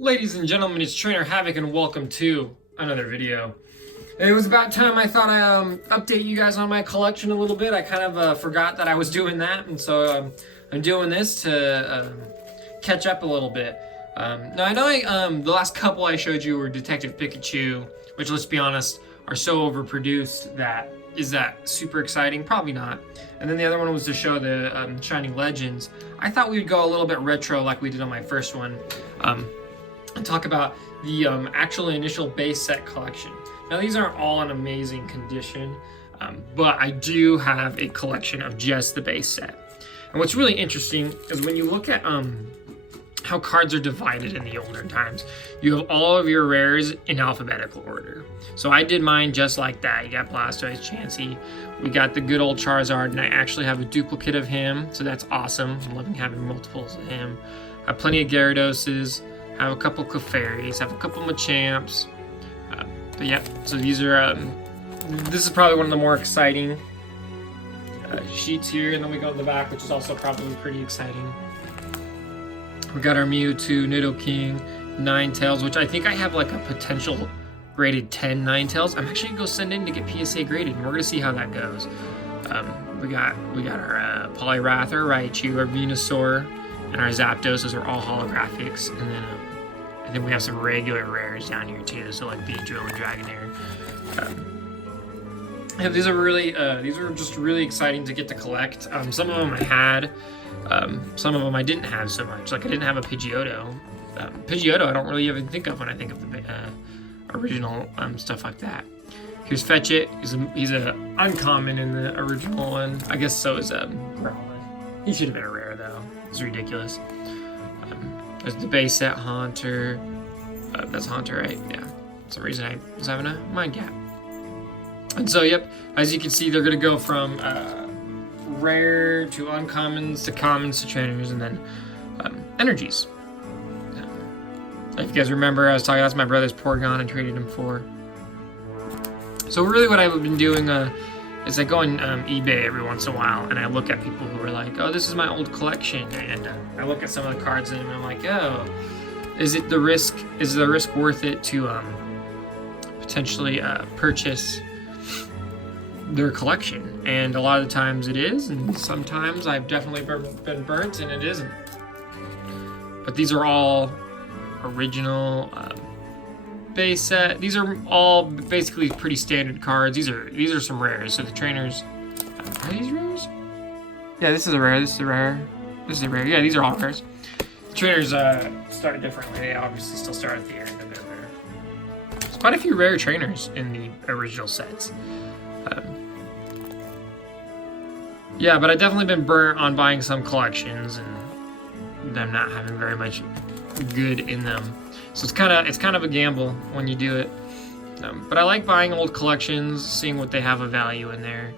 Ladies and gentlemen, it's Trainer Havoc and welcome to another video. It was about time I thought I'd update you guys on my collection a little bit. I kind of forgot that I was doing that, and so I'm doing this to catch up a little bit. Now I know the last couple I showed you were Detective Pikachu, which, let's be honest, are so overproduced that is that super exciting? Probably not. And then the other one was to show the Shining Legends. I thought we would go a little bit retro like we did on my first one. And talk about the actual initial base set collection. Now these aren't all in amazing condition, but I do have a collection of just the base set. And what's really interesting is when you look at how cards are divided in the older times, you have all of your rares in alphabetical order. So I did mine just like that. You got Blastoise, Chansey, we got the good old Charizard, and I actually have a duplicate of him, so that's awesome. I'm loving having multiples of him. I have plenty of Gyarados. I have a couple Clefairies, have a couple Machamps. But yeah, so these are, this is probably one of the more exciting sheets here. And then we go to the back, which is also probably pretty exciting. We got our Mewtwo, Nidoking, Ninetales, which I think I have like a potential graded 10 Ninetales. I'm actually gonna go send in to get PSA graded, and we're gonna see how that goes. We got our Poliwrath, our Raichu, our Venusaur, and our Zapdos. Those are all holographics. And then I think we have some regular rares down here too, so like Beedrill and Dragonair. Yeah, these are just really exciting to get to collect. Some of them I had, some of them I didn't have so much. Like I didn't have a Pidgeotto. Pidgeotto I don't really even think of when I think of the original stuff like that. Here's Fetchit. He's a uncommon in the original one. I guess so is Growlithe. He should have been a rare though. It's ridiculous. There's the base set Haunter. That's Haunter, right? Yeah. For some reason I was having a mind gap. And so, yep, as you can see, they're going to go from rare to uncommons to commons to trainers and then energies. If you guys remember, I was talking about my brother's Porygon and traded him for. So really what I've been doing is I go on eBay every once in a while and I look at people who are like, oh, this is my old collection, and I look at some of the cards and I'm like, oh, is the risk worth it to potentially purchase their collection? And a lot of the times it is, and sometimes I've definitely been burnt and it isn't. But these are all original base set. These are all basically pretty standard cards. These are some rares. So the trainers, are these rares? Yeah, this is a rare. This is a rare. This is a rare. Yeah, these are all rares. The trainers start differently. They obviously still start at the end of their rare. There's quite a few rare trainers in the original sets. Yeah, but I've definitely been burnt on buying some collections and them not having very much good in them. So it's kind of a gamble when you do it. But I like buying old collections, seeing what they have of value in there.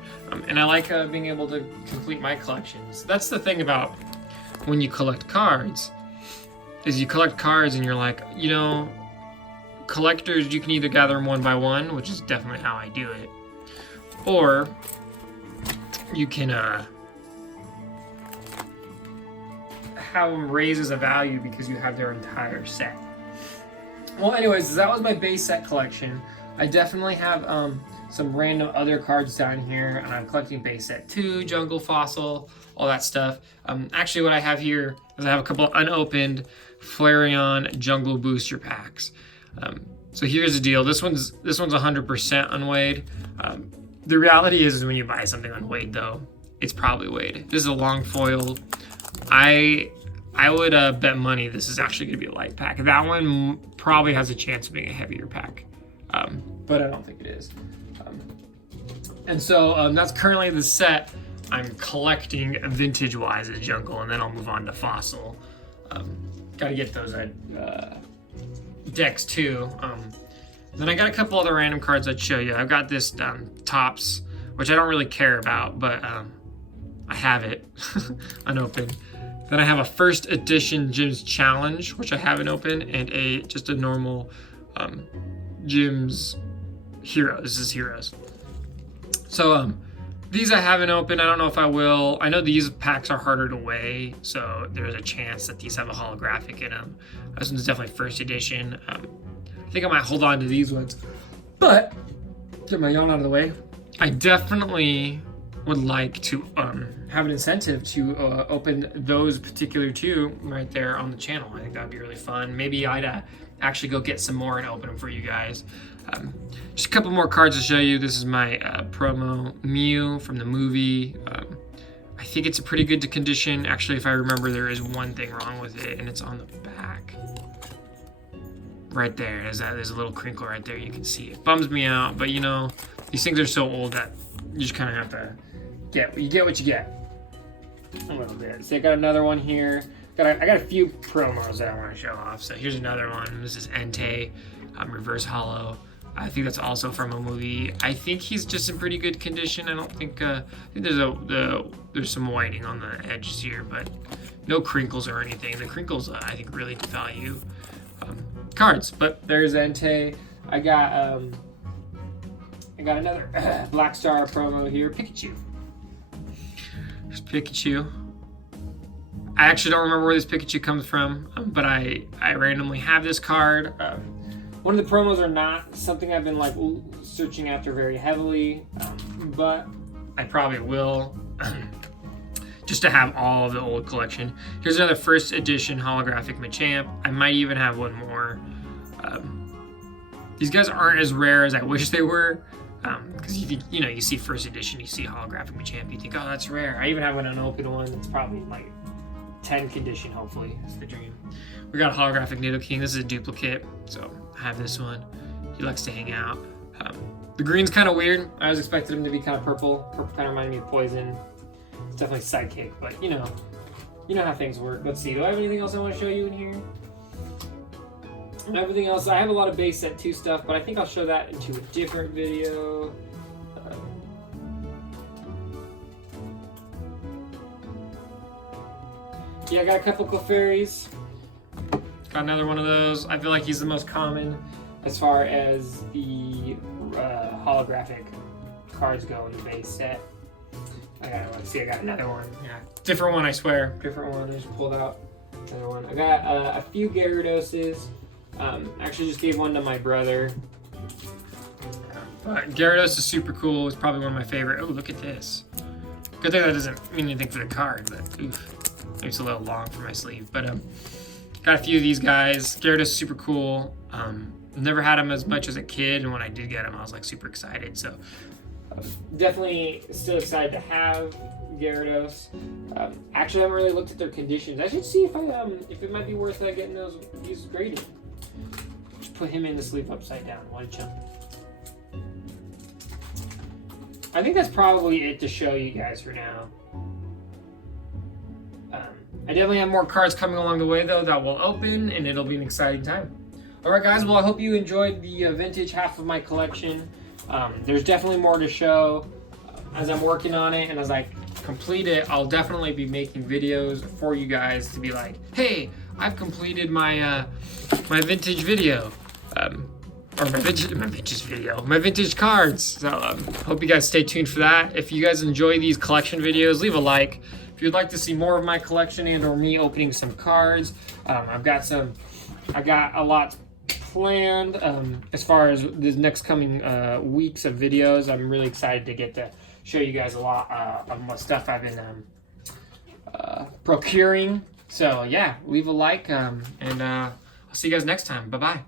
And I like being able to complete my collections. That's the thing about when you collect cards, is you collect cards and you're like, you know, collectors, you can either gather them one by one, which is definitely how I do it, or you can have them raise as a value because you have their entire set. Well, anyways, that was my base set collection. I definitely have some random other cards down here, and I'm collecting base set 2, Jungle Fossil, all that stuff. Actually, what I have here is I have a couple of unopened Flareon Jungle Booster packs. So here's the deal. This one's 100% unweighed. The reality is when you buy something unweighed, though, it's probably weighed. This is a long foil. I would bet money this is actually going to be a light pack. That one probably has a chance of being a heavier pack, but I don't think it is. And so that's currently the set I'm collecting vintage-wise as Jungle, and then I'll move on to Fossil. Got to get those decks too. Then I got a couple other random cards I'd show you. I've got this Topps, which I don't really care about, but I have it unopened. Then I have a first edition Jim's Challenge, which I haven't opened, and just a normal Jim's Hero. This is Heroes. So These I haven't opened. I don't know if I will. I know these packs are harder to weigh, so there's a chance that these have a holographic in them. This one's definitely first edition. I think I might hold on to these ones. But, get my yawn out of the way. I definitely would like to have an incentive to open those particular two right there on the channel. I think that'd be really fun. Maybe I'd actually go get some more and open them for you guys. Just a couple more cards to show you. This is my promo Mew from the movie. I think it's a pretty good condition. Actually, if I remember, there is one thing wrong with it, and it's on the back. Right there, there's a little crinkle right there. You can see it. Bums me out, but you know, these things are so old that you just kind of have to get what you get. A little bit. So I got another one here. I got a few promos that I want to show off. So here's another one. This is Entei, reverse hollow. I think that's also from a movie. I think he's just in pretty good condition. I don't think I think there's some whiting on the edges here, but no crinkles or anything. The crinkles I think really value cards. But there's Entei. I got another Black Star promo here. Pikachu. There's Pikachu. I actually don't remember where this Pikachu comes from, but I randomly have this card. One of the promos are not something I've been like searching after very heavily, but I probably will just to have all of the old collection. Here's another first edition holographic Machamp. I might even have one more. These guys aren't as rare as I wish they were, because you see first edition, you see holographic Machamp, you think, oh, that's rare. I even have an unopened one that's probably like 10 condition, hopefully. That's the dream. We got a holographic Nidoking. This is a duplicate, so I have this one. He likes to hang out. The green's kind of weird. I was expecting him to be kind of purple. Purple kind of reminded me of Poison. It's definitely Sidekick, but you know how things work. Let's see. Do I have anything else I want to show you in here? And everything else, I have a lot of base set 2 stuff, but I think I'll show that into a different video. Yeah, I got a couple Clefairies. Got another one of those. I feel like he's the most common as far as the holographic cards go in the base set. Let's see, I got another one. Yeah, different one, I swear. Different one. I just pulled out another one. I got a few Gyarados. Actually, just gave one to my brother. But Gyarados is super cool. It's probably one of my favorite. Oh, look at this. Good thing that doesn't mean anything for the card, but oof. Maybe it's a little long for my sleeve. But got a few of these guys. Gyarados is super cool. Never had him as much as a kid, and when I did get him, I was like super excited. So definitely still excited to have Gyarados. Actually, I haven't really looked at their conditions. I should see if it might be worth getting these graded. Just put him in the sleeve upside down. One chunk. I think that's probably it to show you guys for now. I definitely have more cards coming along the way though that will open, and it'll be an exciting time. Alright guys, well I hope you enjoyed the vintage half of my collection. There's definitely more to show as I'm working on it, and as I complete it, I'll definitely be making videos for you guys to be like, hey, I've completed my my vintage video. Or my vintage cards. So hope you guys stay tuned for that. If you guys enjoy these collection videos, leave a like. If you'd like to see more of my collection and or me opening some cards, I got a lot planned as far as the next coming weeks of videos. I'm really excited to get to show you guys a lot of what stuff I've been procuring. So yeah, leave a like and I'll see you guys next time. Bye bye.